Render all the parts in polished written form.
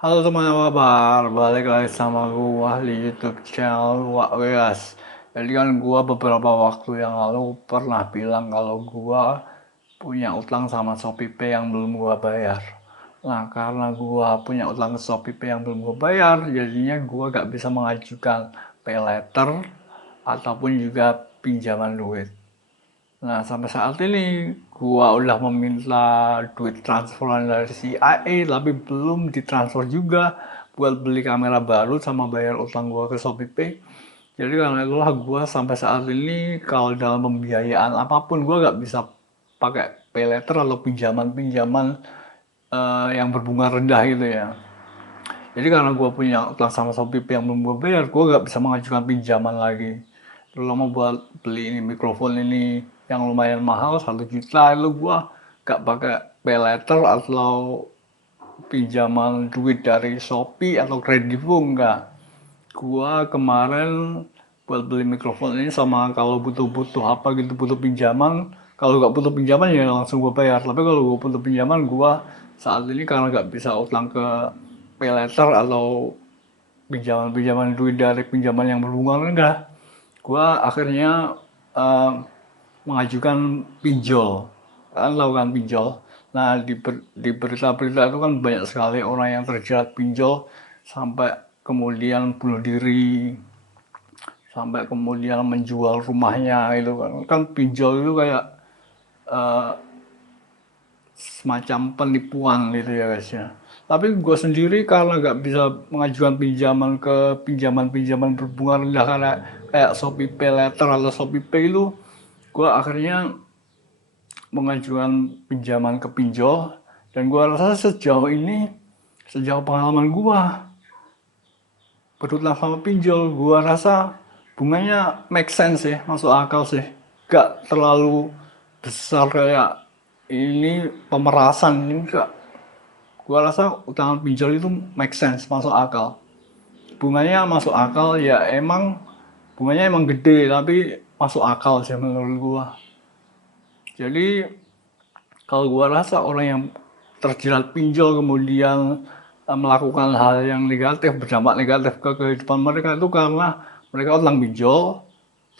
Halo teman apa kabar? Balik lagi sama gua di YouTube channel Wak Weas. Jadi kan gua beberapa waktu yang lalu pernah bilang kalau gua punya utang sama ShopeePay yang belum gua bayar. Nah, karena gua punya utang ke ShopeePay yang belum gua bayar, jadinya gua gak bisa mengajukan pay letter ataupun juga pinjaman duit. Nah, sampai saat ini gua udah meminta duit transferan dari si AE tapi belum ditransfer juga buat beli kamera baru sama bayar utang gua ke ShopeePay. Jadi karena itulah gua sampai saat ini kalau dalam pembiayaan apapun gua gak bisa pakai pay letter atau pinjaman-pinjaman yang berbunga rendah gitu ya. Jadi karena gue punya utang sama ShopeePay yang belum gue bayar, gue gak bisa mengajukan pinjaman lagi. Terutama buat beli ini mikrofon ini yang lumayan mahal 1 juta itu gue gak pakai pay letter atau pinjaman duit dari Shopee atau Kredivo enggak. Gua kemarin buat beli mikrofon ini sama kalau butuh-butuh apa gitu butuh pinjaman, kalau nggak butuh pinjaman ya langsung gua bayar. Tapi kalau gua butuh pinjaman gua saat ini karena nggak bisa utang ke paylater atau pinjaman-pinjaman duit dari pinjaman yang berbunga rendah, gua akhirnya eh, mengajukan pinjol. Kan tahu kan pinjol. Nah, di berita-berita itu kan banyak sekali orang yang terjerat pinjol sampai kemudian bunuh diri, sampai kemudian menjual rumahnya itu kan. Kan pinjol itu kayak eh, semacam penipuan gitu ya guys ya. Tapi gue sendiri karena nggak bisa mengajukan pinjaman ke pinjaman-pinjaman berbunga rendah karena kayak Shopee Pay Later atau Shopee Pay itu, gue akhirnya mengajukan pinjaman ke pinjol dan gue rasa sejauh ini sejauh pengalaman gue berutang sama pinjol gue rasa bunganya make sense sih, masuk akal sih, gak terlalu besar kayak ini pemerasan ini enggak. Gue rasa utangan pinjol itu make sense, masuk akal, bunganya masuk akal ya, emang bunganya emang gede tapi masuk akal sih menurut gue. Jadi kalau gua rasa orang yang terjerat pinjol kemudian melakukan hal yang negatif, berdampak negatif ke kehidupan mereka itu karena mereka utang pinjol,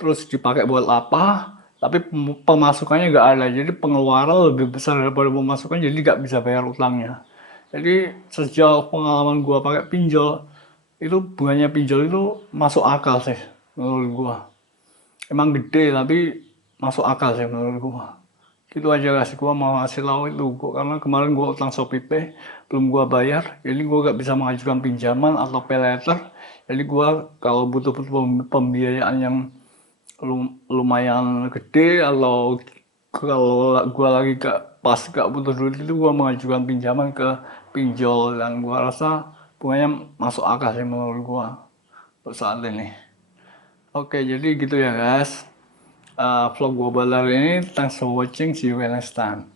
terus dipakai buat apa, tapi pemasukannya nggak ada. Jadi pengeluaran lebih besar daripada pemasukan, jadi nggak bisa bayar utangnya. Jadi sejauh pengalaman gua pakai pinjol, itu bunganya pinjol itu masuk akal sih menurut gua. Emang gede tapi masuk akal sih menurut gua. Gitu aja guys, gua mau ngasih tahu itu gua, karena kemarin gua utang ShopeePay belum gua bayar, jadi gua gak bisa mengajukan pinjaman atau pay letter. Jadi gua kalau butuh pembiayaan yang lumayan gede atau kalau gua lagi gak butuh duit itu gua mengajukan pinjaman ke pinjol dan gua rasa bunganya masuk akal sih menurut gua untuk saat ini. Oke, jadi gitu ya guys. Vlog gue balar ini. Thanks for watching. See you next time.